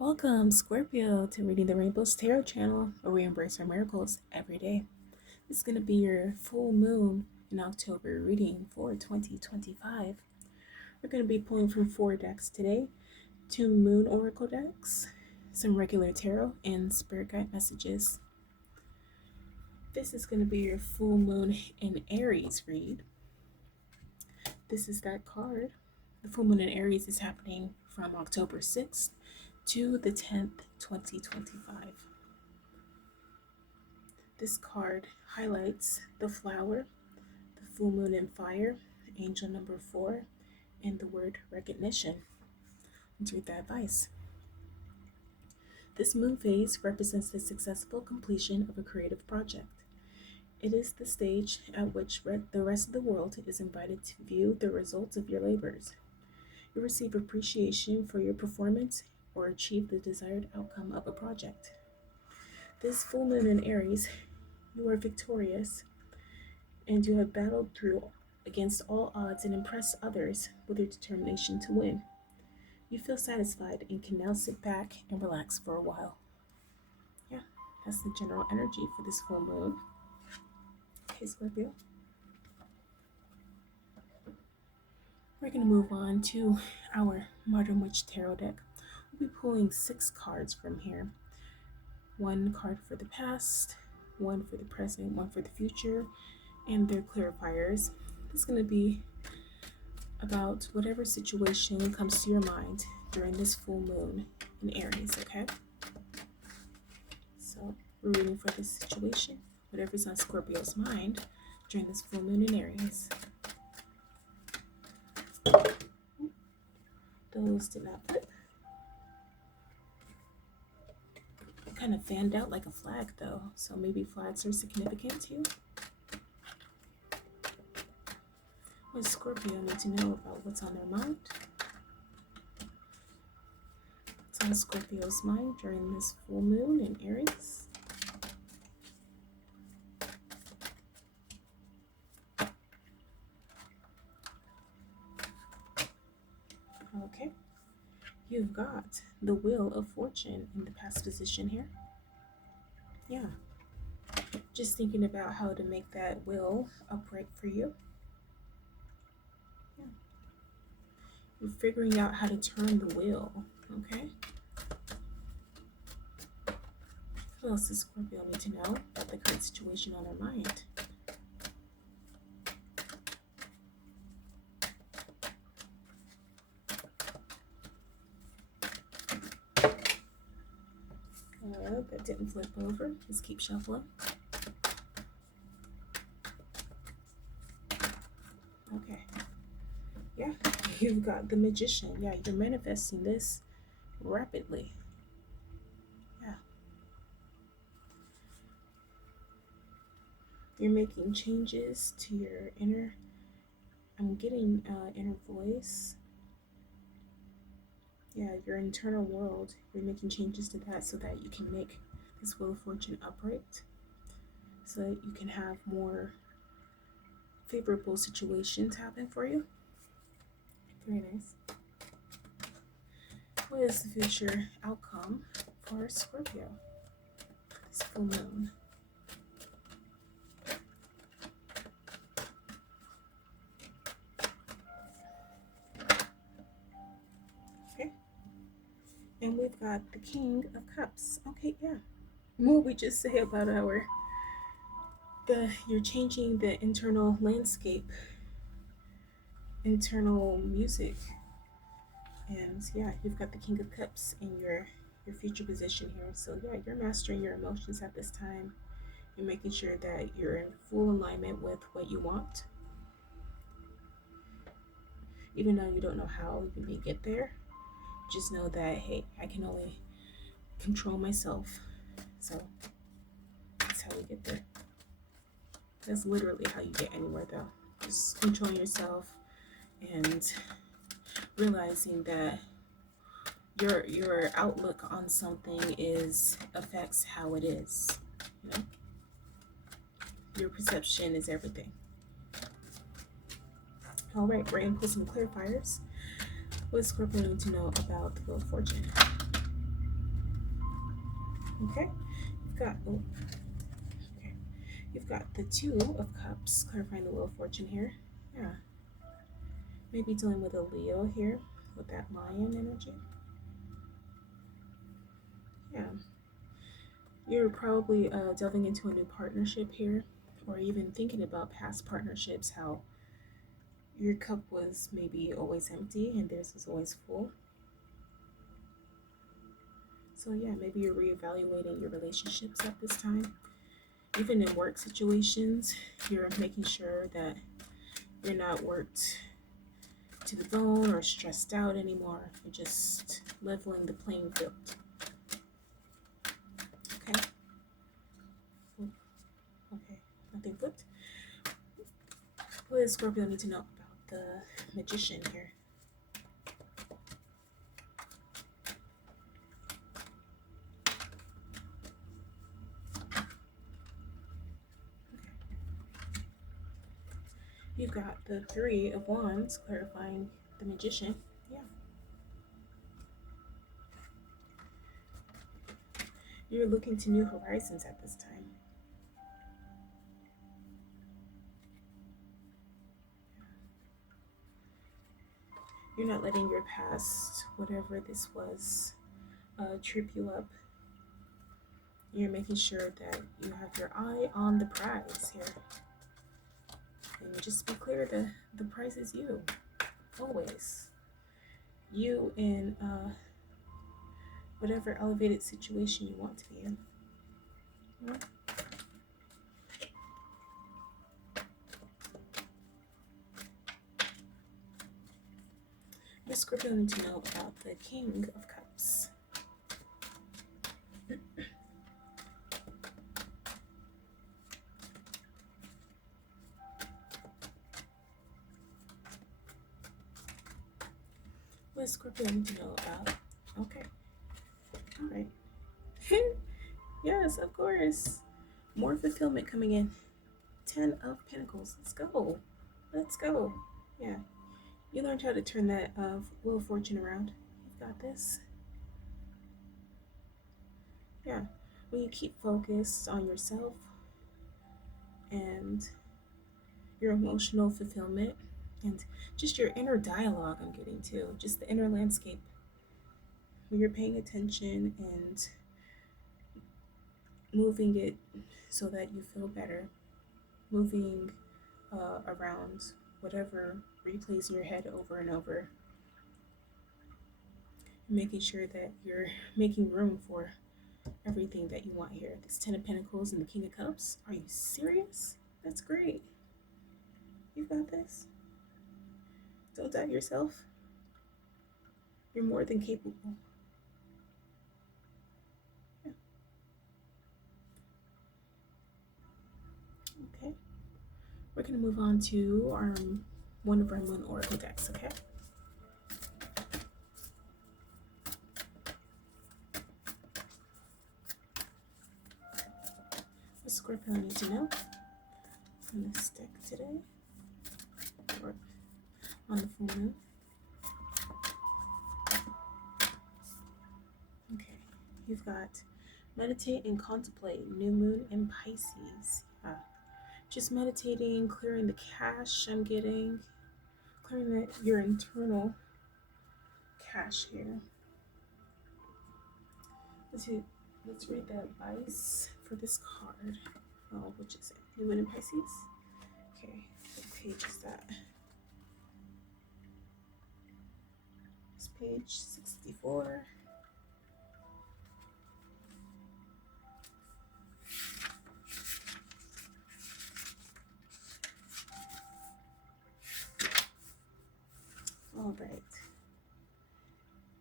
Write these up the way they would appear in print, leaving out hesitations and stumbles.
Welcome, Scorpio, to Reading the Rainbows Tarot channel, where we embrace our miracles every day. This is going to be your full moon in October reading for 2025. We're going to be pulling from 4 decks today: 2 moon oracle decks, some regular tarot, and spirit guide messages. This is going to be your full moon in Aries read. This is that card. The full moon in Aries is happening from October 6th to the 10th, 2025. This card highlights the flower, the full moon in fire, angel number 4, and the word recognition. Let's read the advice. This moon phase represents the successful completion of a creative project. It is the stage at which the rest of the world is invited to view the results of your labors. You receive appreciation for your performance or achieve the desired outcome of a project. This full moon in Aries, you are victorious, and you have battled through against all odds and impressed others with your determination to win. You feel satisfied and can now sit back and relax for a while. Yeah, that's the general energy for this full moon. Okay, Scorpio. We're going to move on to our Modern Witch Tarot deck. We'll be pulling 6 cards from here. 1 card for the past, 1 for the present, 1 for the future, and their clarifiers. This is going to be about whatever situation comes to your mind during this full moon in Aries, okay? So we're reading for this situation, whatever's on Scorpio's mind during this full moon in Aries. Those did not flip. Kind of fanned out like a flag though, so maybe flags are significant to you. What does Scorpio need to know about what's on their mind? What's on Scorpio's mind during this full moon in Aries? Okay, you've got the Wheel of Fortune in the past position here. Yeah, just thinking about how to make that wheel upright for you. Yeah. You're figuring out how to turn the wheel, okay? What else does Scorpio need to know about the current situation on their mind? That didn't flip over. Just keep shuffling. Okay. Yeah, you've got the Magician. Yeah, you're manifesting this rapidly. Yeah. You're making changes to your inner, I'm getting inner voice. Yeah, your internal world. You're making changes to that so that you can make this Wheel of Fortune upright, so that you can have more favorable situations happen for you. Very nice. What is the future outcome for Scorpio for this full moon? Okay. And we've got the King of Cups. Okay, yeah. What we just say about you're changing the internal landscape, internal music. And yeah, you've got the King of Cups in your future position here. So yeah, you're mastering your emotions at this time. You're making sure that you're in full alignment with what you want. Even though you don't know how you may get there, just know that, hey, I can only control myself. So that's how we get there. That's literally how you get anywhere though. Just controlling yourself and realizing that your outlook on something affects how it is. You know? Your perception is everything. All right, we're going to pull some clarifiers. What does Scorpio need to know about the Wheel of Fortune? Okay, you've got okay, you've got the Two of Cups, clarifying the Wheel of Fortune here. Yeah, maybe dealing with a Leo here with that Lion energy. Yeah, you're probably delving into a new partnership here, or even thinking about past partnerships. How your cup was maybe always empty and theirs was always full. So yeah, maybe you're reevaluating your relationships at this time. Even in work situations, you're making sure that you're not worked to the bone or stressed out anymore. You're just leveling the playing field. Okay. Okay. Nothing flipped. What does Scorpio need to know about the Magician here? You've got the Three of Wands, clarifying the Magician. Yeah. You're looking to new horizons at this time. You're not letting your past, whatever this was, trip you up. You're making sure that you have your eye on the prize here. And just be clear, the prize is you, always. You in whatever elevated situation you want to be in. Yeah. What does Scorpio need to know about the King of Cups? What does Scorpio need to know about? Okay, all right. Yes, of course. More fulfillment coming in. 10 of Pentacles. Let's go. Let's go. Yeah. You learned how to turn that Wheel of Fortune around. You've got this. Yeah. When you keep focused on yourself and your emotional fulfillment and just your inner dialogue, I'm getting to, just the inner landscape. When you're paying attention and moving it so that you feel better, moving around whatever replays in your head over and over, making sure that you're making room for everything that you want here. This Ten of Pentacles and the King of Cups. Are you serious? That's great. You've got this. Don't doubt yourself. You're more than capable. Yeah. Okay. We're going to move on to our one of our Moon Oracle decks, okay? What Scorpio need to know on this deck today? Or on the full moon? Okay. You've got meditate and contemplate, new moon in Pisces. Yeah. Just meditating, clearing the cache I'm getting, clearing your internal cache here. Let's read the advice for this card. Oh, which is it? New moon in Pisces? Okay, what page is that? It's page 64. All right.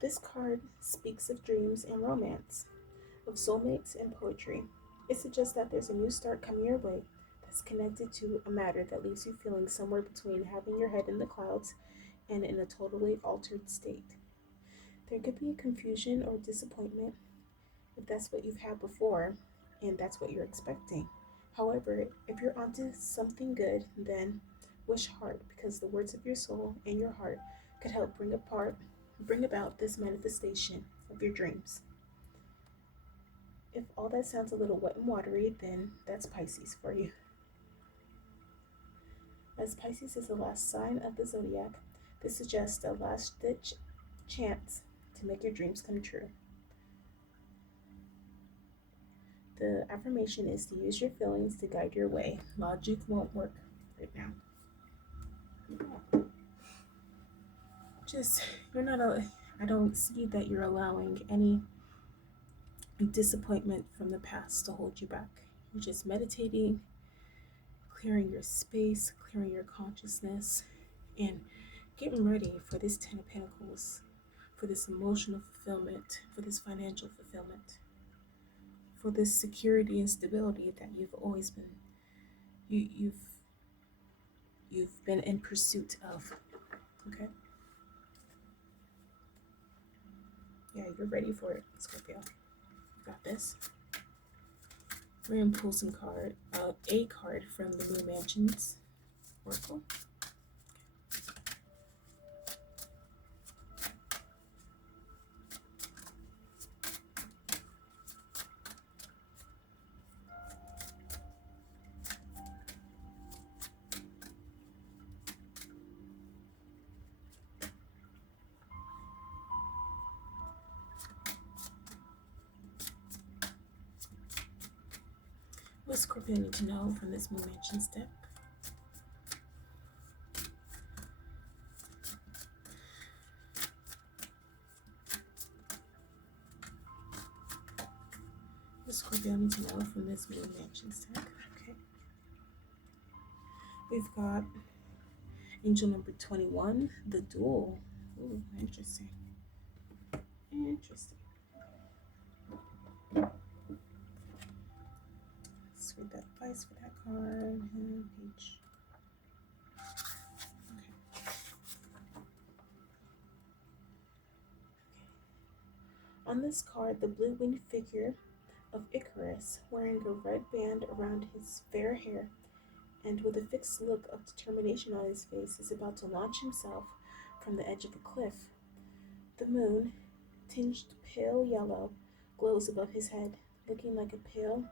This card speaks of dreams and romance, of soulmates and poetry. It suggests that there's a new start coming your way that's connected to a matter that leaves you feeling somewhere between having your head in the clouds and in a totally altered state. There could be confusion or disappointment if that's what you've had before and that's what you're expecting. However, if you're onto something good, then wish hard, because the words of your soul and your heart could help bring about this manifestation of your dreams. If all that sounds a little wet and watery, then that's Pisces for you. As Pisces is the last sign of the zodiac, this suggests a last ditch chance to make your dreams come true. The affirmation is to use your feelings to guide your way. Logic won't work right now. Just, I don't see that you're allowing any disappointment from the past to hold you back. You're just meditating, clearing your space, clearing your consciousness, and getting ready for this Ten of Pentacles, for this emotional fulfillment, for this financial fulfillment, for this security and stability that you've always been you've been in pursuit of. Okay? Yeah, you're ready for it, Scorpio. You got this. We're gonna pull a card from the Moon Mansions Oracle. What Scorpio need to know from this Moon Mansions deck? What Scorpio need to know from this Moon Mansions deck? Okay. We've got Angel number 21, the Duel. Ooh, interesting. Interesting. Let's read that advice for that card. Page. Okay. On this card, the blue-winged figure of Icarus, wearing a red band around his fair hair and with a fixed look of determination on his face, is about to launch himself from the edge of a cliff. The moon, tinged pale yellow, glows above his head, looking like a pale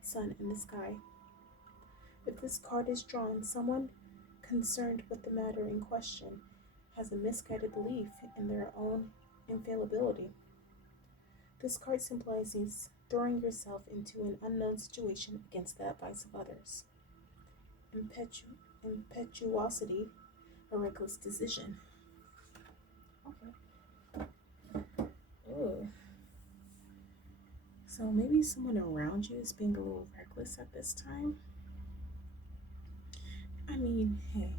sun in the sky. If this card is drawn, someone concerned with the matter in question has a misguided belief in their own infallibility. This card symbolizes throwing yourself into an unknown situation against the advice of others. Impetuosity, a reckless decision. Okay. Ooh. So maybe someone around you is being a little reckless at this time. I mean, hey.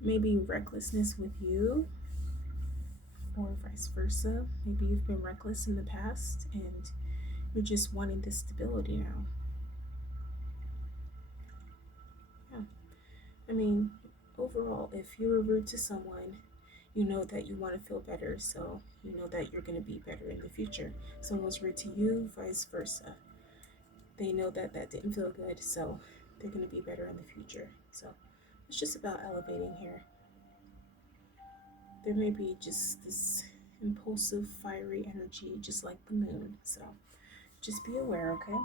Maybe recklessness with you, or vice versa. Maybe you've been reckless in the past and you're just wanting this stability now. Yeah. I mean, overall, if you were rude to someone, you know that you want to feel better, so you know that you're going to be better in the future. Someone's rude to you, vice versa. They know that that didn't feel good, so they're going to be better in the future. So it's just about elevating here. There may be just this impulsive, fiery energy, just like the moon. So just be aware, okay?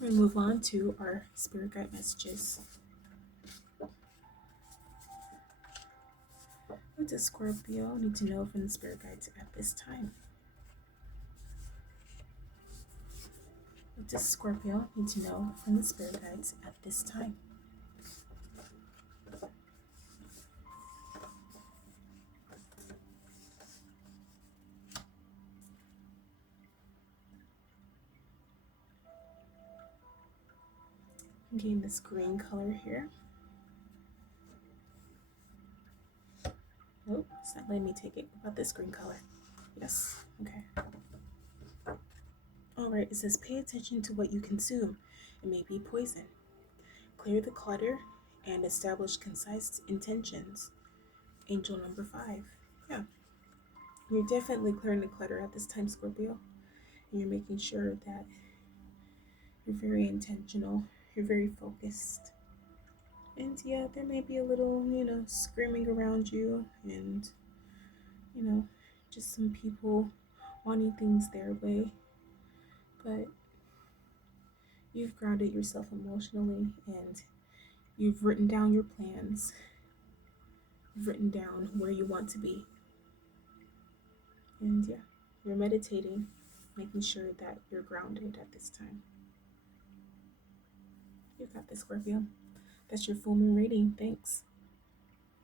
We're going to move on to our spirit guide messages. What does Scorpio need to know from the spirit guides at this time? What does Scorpio need to know from the spirit guides at this time? I'm getting this green color here. Nope, it's not letting me take it. What about this green color? Yes, okay. Alright, it says pay attention to what you consume. It may be poison. Clear the clutter and establish concise intentions. Angel number 5. Yeah. You're definitely clearing the clutter at this time, Scorpio. And you're making sure that you're very intentional. You're very focused. And yeah, there may be a little, screaming around you and, just some people wanting things their way, but you've grounded yourself emotionally and you've written down your plans, you've written down where you want to be. And yeah, you're meditating, making sure that you're grounded at this time. You got this, Scorpio. That's your full moon reading. Thanks.